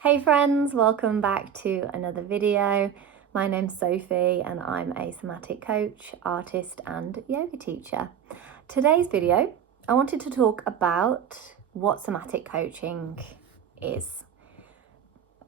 Hey friends, welcome back to another video. My name's Sophie and I'm a somatic coach, artist and yoga teacher. Today's video, I wanted to talk about what somatic coaching is.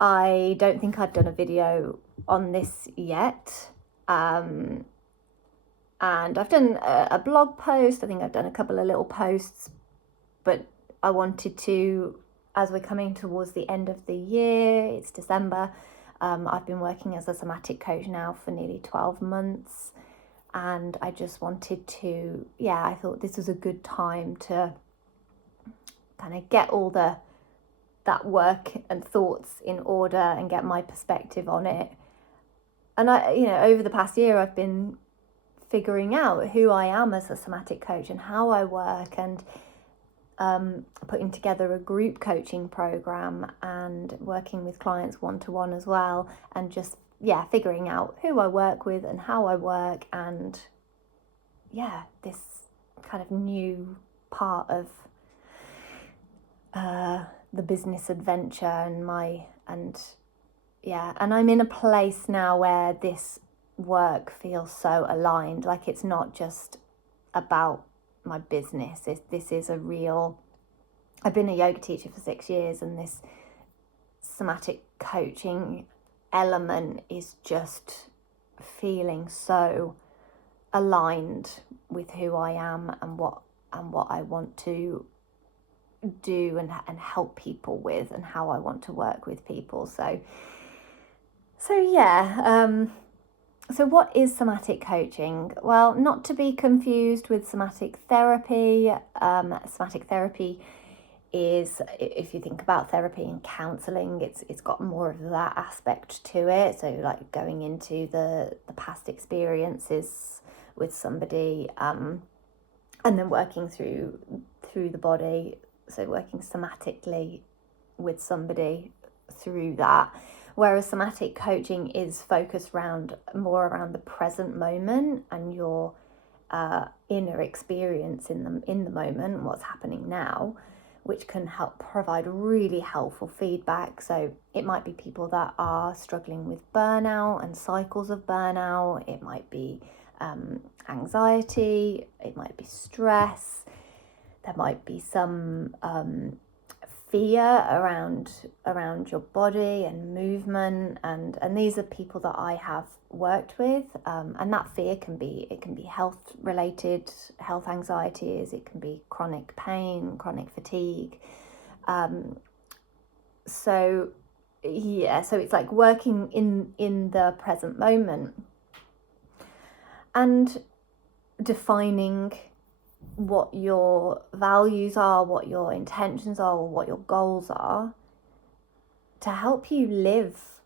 I don't think I've done a video on this yet. And I've done a blog post. I think I've done a couple of little posts, but I wanted to, as we're coming towards the end of the year, it's December, I've been working as a somatic coach now for nearly 12 months, and I just wanted to, I thought this was a good time to kind of get all that work and thoughts in order and get my perspective on it. And over the past year, I've been figuring out who I am as a somatic coach and how I work, and putting together a group coaching program and working with clients one-to-one as well, and just figuring out who I work with and how I work, and this kind of new part of the business adventure and I'm in a place now where this work feels so aligned. Like, it's not just about my business. This is a real, I've been a yoga teacher for 6 years, and this somatic coaching element is just feeling so aligned with who I am and what I want to do and help people with, and how I want to work with people. So what is somatic coaching? Well, not to be confused with somatic therapy. Somatic therapy is, if you think about therapy and counselling, it's got more of that aspect to it. So like going into the past experiences with somebody, and then working through the body. So working somatically with somebody through that. Whereas somatic coaching is focused more around the present moment and your inner experience in the moment, what's happening now, which can help provide really helpful feedback. So it might be people that are struggling with burnout and cycles of burnout. It might be anxiety. It might be stress. There might be some fear around your body and movement, and these are people that I have worked with, and that fear can be health related, health anxieties. It can be chronic pain, chronic fatigue. So it's like working in the present moment and defining what your values are, what your intentions are, or what your goals are, to help you live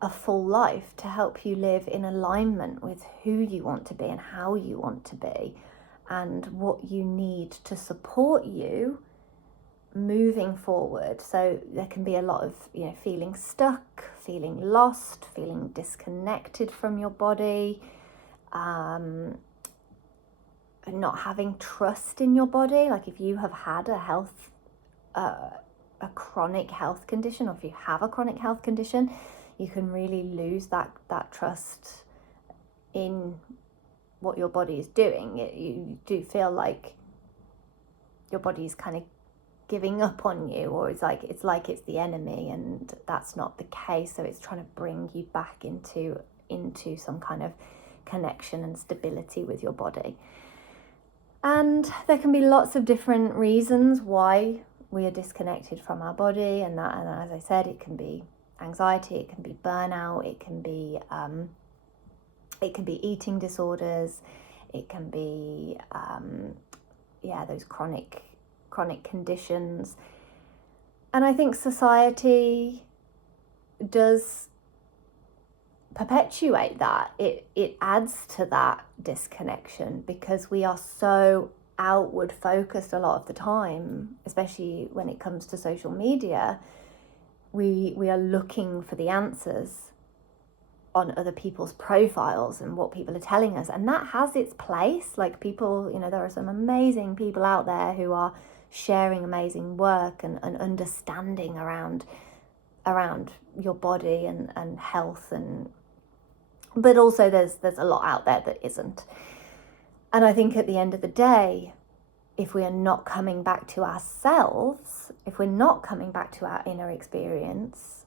a full life, to help you live in alignment with who you want to be and how you want to be, and what you need to support you moving forward. So there can be a lot of feeling stuck, feeling lost, feeling disconnected from your body, not having trust in your body. Like, if you have had a chronic health condition, or if you have a chronic health condition, you can really lose that trust in what your body is doing. You do feel like your body is kind of giving up on you, or it's like it's the enemy, and that's not the case. So it's trying to bring you back into some kind of connection and stability with your body. And there can be lots of different reasons why we are disconnected from our body, and as I said, it can be anxiety, it can be burnout, it can be eating disorders, it can be those chronic conditions. And I think society does perpetuate that. It adds to that disconnection, because we are so outward focused a lot of the time, especially when it comes to social media. We are looking for the answers on other people's profiles and what people are telling us, and that has its place. Like, people, there are some amazing people out there who are sharing amazing work and understanding around around your body and health, but also there's a lot out there that isn't. And I think at the end of the day, if we are not coming back to ourselves, if we're not coming back to our inner experience,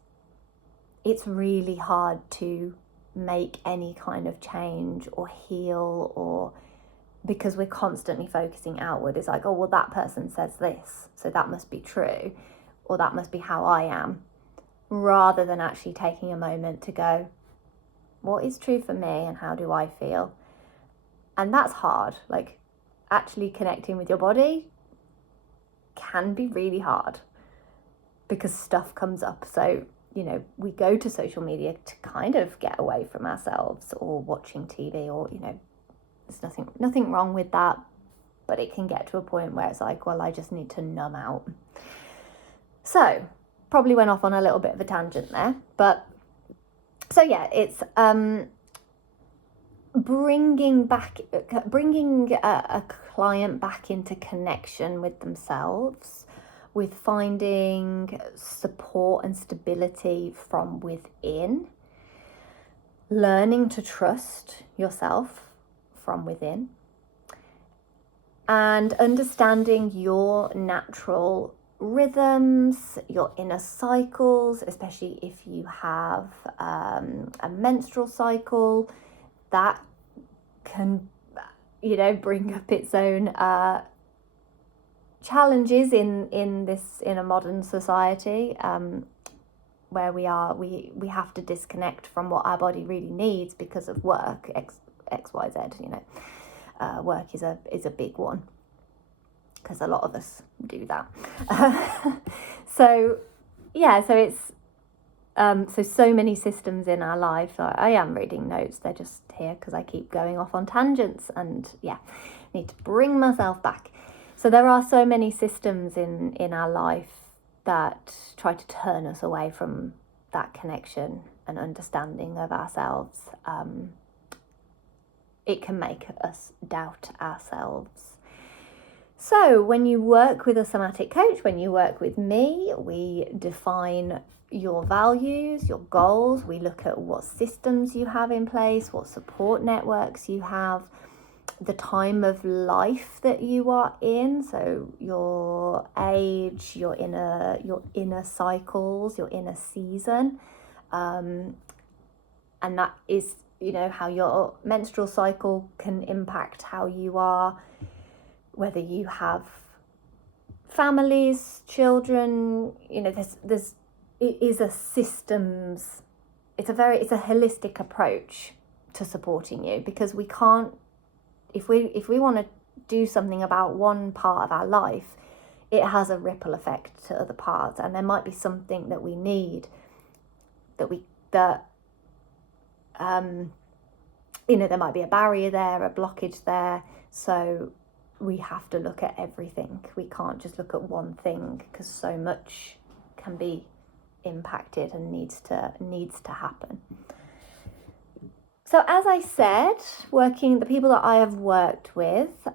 it's really hard to make any kind of change or heal, or because we're constantly focusing outward. It's like, oh, well, that person says this, so that must be true, or that must be how I am, rather than actually taking a moment to go, what is true for me and how do I feel? And that's hard. Like, actually connecting with your body can be really hard because stuff comes up. So, we go to social media to kind of get away from ourselves, or watching TV, or, there's nothing wrong with that, but it can get to a point where it's like, well, I just need to numb out. So, probably went off on a little bit of a tangent there, but so yeah, it's bringing a client back into connection with themselves, with finding support and stability from within, learning to trust yourself from within, and understanding your natural rhythms, your inner cycles, especially if you have a menstrual cycle that can, bring up its own challenges in a modern society, where we have to disconnect from what our body really needs because of work, XYZ. Work is a big one, because a lot of us do that. So it's so many systems in our life. I am reading notes, they're just here because I keep going off on tangents, and need to bring myself back. So there are so many systems in our life that try to turn us away from that connection and understanding of ourselves. It can make us doubt ourselves. So when you work with a somatic coach, when you work with me, we define your values, your goals. We look at what systems you have in place, what support networks you have, the time of life that you are in, so your age, your inner cycles, your inner season, and that is, how your menstrual cycle can impact how you are, whether you have families, children. It is a systems. It's a holistic approach to supporting you, because we can't. If we want to do something about one part of our life, it has a ripple effect to other parts, and there might be something that we need, there might be a barrier there, a blockage there. So we have to look at everything. We can't just look at one thing, because so much can be impacted and needs to happen. So as I said, the people that I have worked with,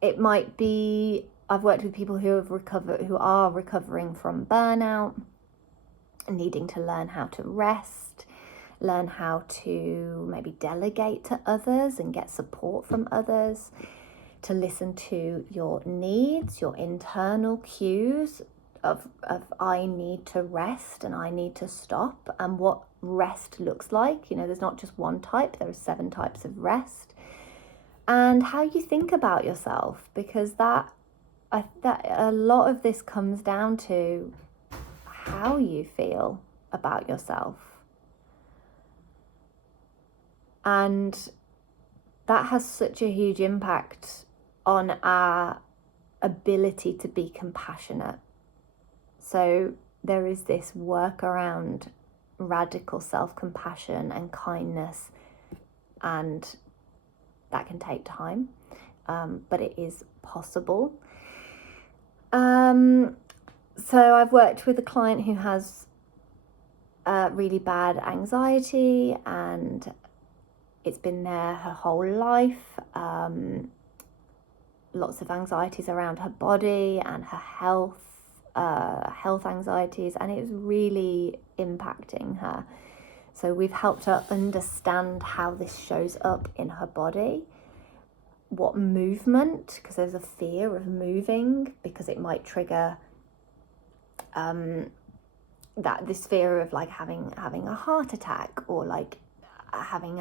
it might be, I've worked with people who are recovering from burnout, needing to learn how to rest, learn how to maybe delegate to others and get support from others, to listen to your needs, your internal cues of I need to rest and I need to stop, and what rest looks like. There's not just one type, there are 7 types of rest, and how you think about yourself, because that a lot of this comes down to how you feel about yourself, and that has such a huge impact on our ability to be compassionate. So there is this work around radical self-compassion and kindness, and that can take time, but it is possible. So I've worked with a client who has really bad anxiety, and it's been there her whole life. lots of anxieties around her body and her health anxieties, and it's really impacting her. So we've helped her understand how this shows up in her body, what movement, because there's a fear of moving, because it might trigger that this fear of like having a heart attack, or like having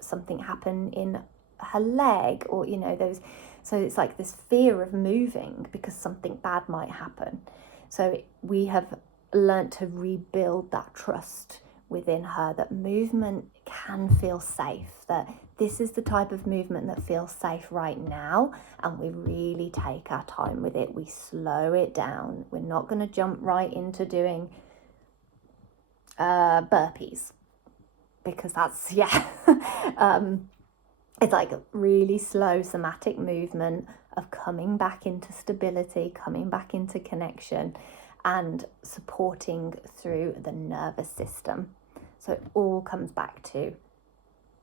something happen in her leg, or those. So it's like this fear of moving because something bad might happen. So we have learnt to rebuild that trust within her, that movement can feel safe, that this is the type of movement that feels safe right now, and we really take our time with it. We slow it down. We're not going to jump right into doing burpees, because that's it's like a really slow somatic movement of coming back into stability, coming back into connection, and supporting through the nervous system. So it all comes back to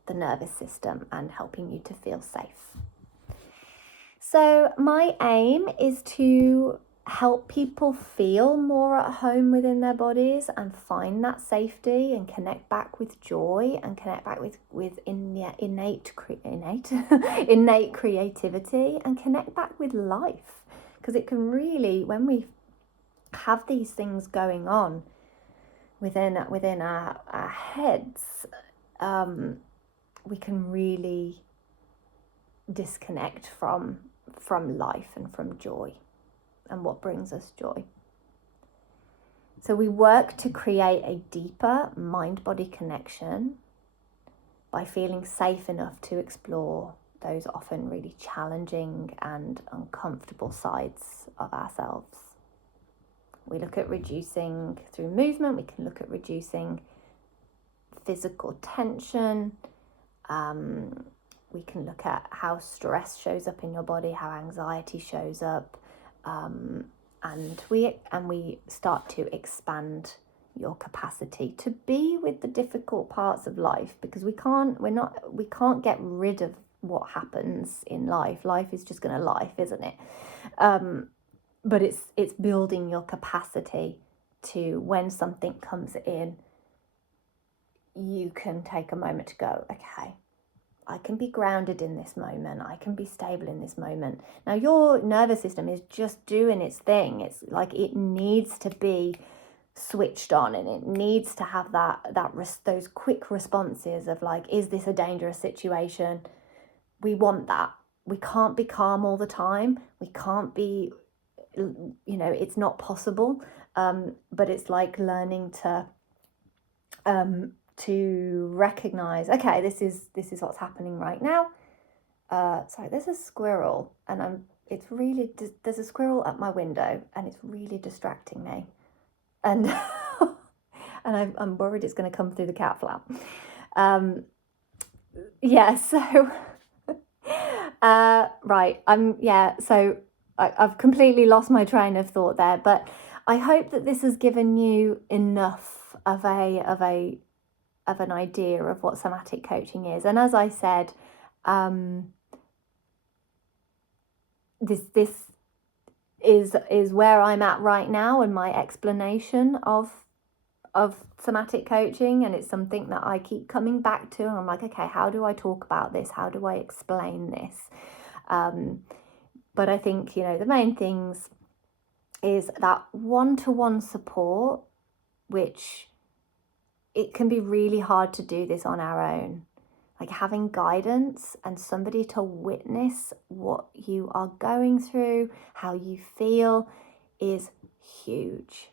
the nervous system and helping you to feel safe. So my aim is to help people feel more at home within their bodies and find that safety and connect back with joy and connect back with innate creativity, and connect back with life. Because it can really, when we have these things going on within our heads, we can really disconnect from life and from joy and what brings us joy. So we work to create a deeper mind-body connection by feeling safe enough to explore those often really challenging and uncomfortable sides of ourselves. We look at reducing through movement. We can look at reducing physical tension. We can look at how stress shows up in your body, how anxiety shows up, and we start to expand your capacity to be with the difficult parts of life, because we can't get rid of what happens in life. Life is just going to life, isn't it? But it's building your capacity to, when something comes in, you can take a moment to go, okay, I can be grounded in this moment. I can be stable in this moment. Now, your nervous system is just doing its thing. It's like it needs to be switched on, and it needs to have those quick responses of like, is this a dangerous situation? We want that. We can't be calm all the time. We can't be, it's not possible. But it's like learning to recognize, okay, this is what's happening right now. Sorry, there's a squirrel, and there's a squirrel at my window, and it's really distracting me, and and I'm worried it's going to come through the cat flap. So right, so I've completely lost my train of thought there, but I hope that this has given you enough of an idea of what somatic coaching is. And as I said, this is where I'm at right now, and my explanation of somatic coaching, and it's something that I keep coming back to, and I'm like, okay, how do I talk about this? How do I explain this? But I think, the main things is that one-to-one support, which it can be really hard to do this on our own. Like having guidance and somebody to witness what you are going through, how you feel, is huge.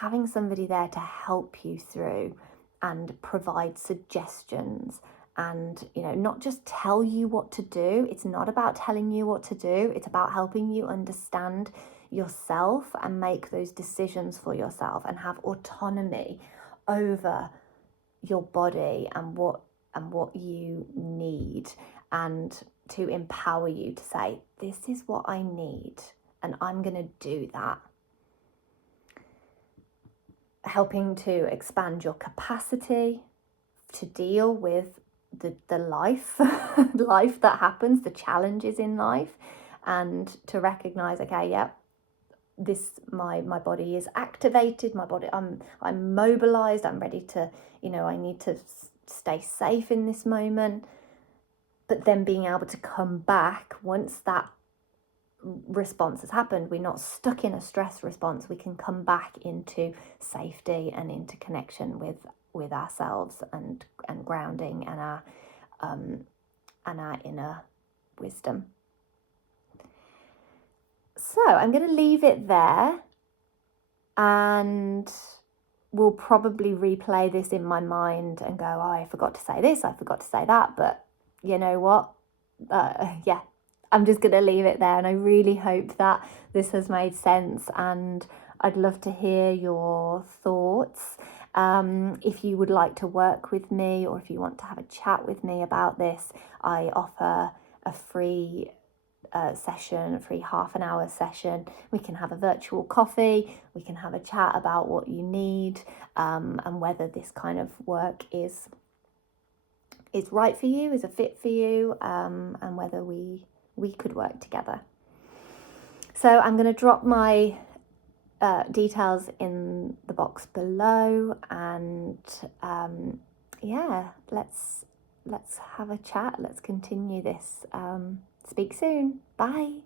Having somebody there to help you through and provide suggestions, and not just tell you what to do. It's not about telling you what to do. It's about helping you understand yourself and make those decisions for yourself and have autonomy over your body and what you need, and to empower you to say, this is what I need and I'm going to do that. Helping to expand your capacity to deal with the life that happens, the challenges in life, and to recognize, okay, yep, this my body is activated, my body, I'm mobilized, I'm ready to, I need to stay safe in this moment. But then being able to come back once that response has happened, we're not stuck in a stress response, we can come back into safety and into connection with ourselves and grounding and our inner wisdom. So I'm going to leave it there, and we'll probably replay this in my mind and go, oh, I forgot to say this, I forgot to say that, but you know what? Yeah, I'm just going to leave it there, and I really hope that this has made sense, and I'd love to hear your thoughts. If you would like to work with me, or if you want to have a chat with me about this, I offer a free session, a free half an hour session. We can have a virtual coffee, we can have a chat about what you need, and whether this kind of work is right for you, is a fit for you, and whether we could work together. So I'm going to drop my details in the box below, and yeah, let's have a chat, let's continue this. Speak soon. Bye.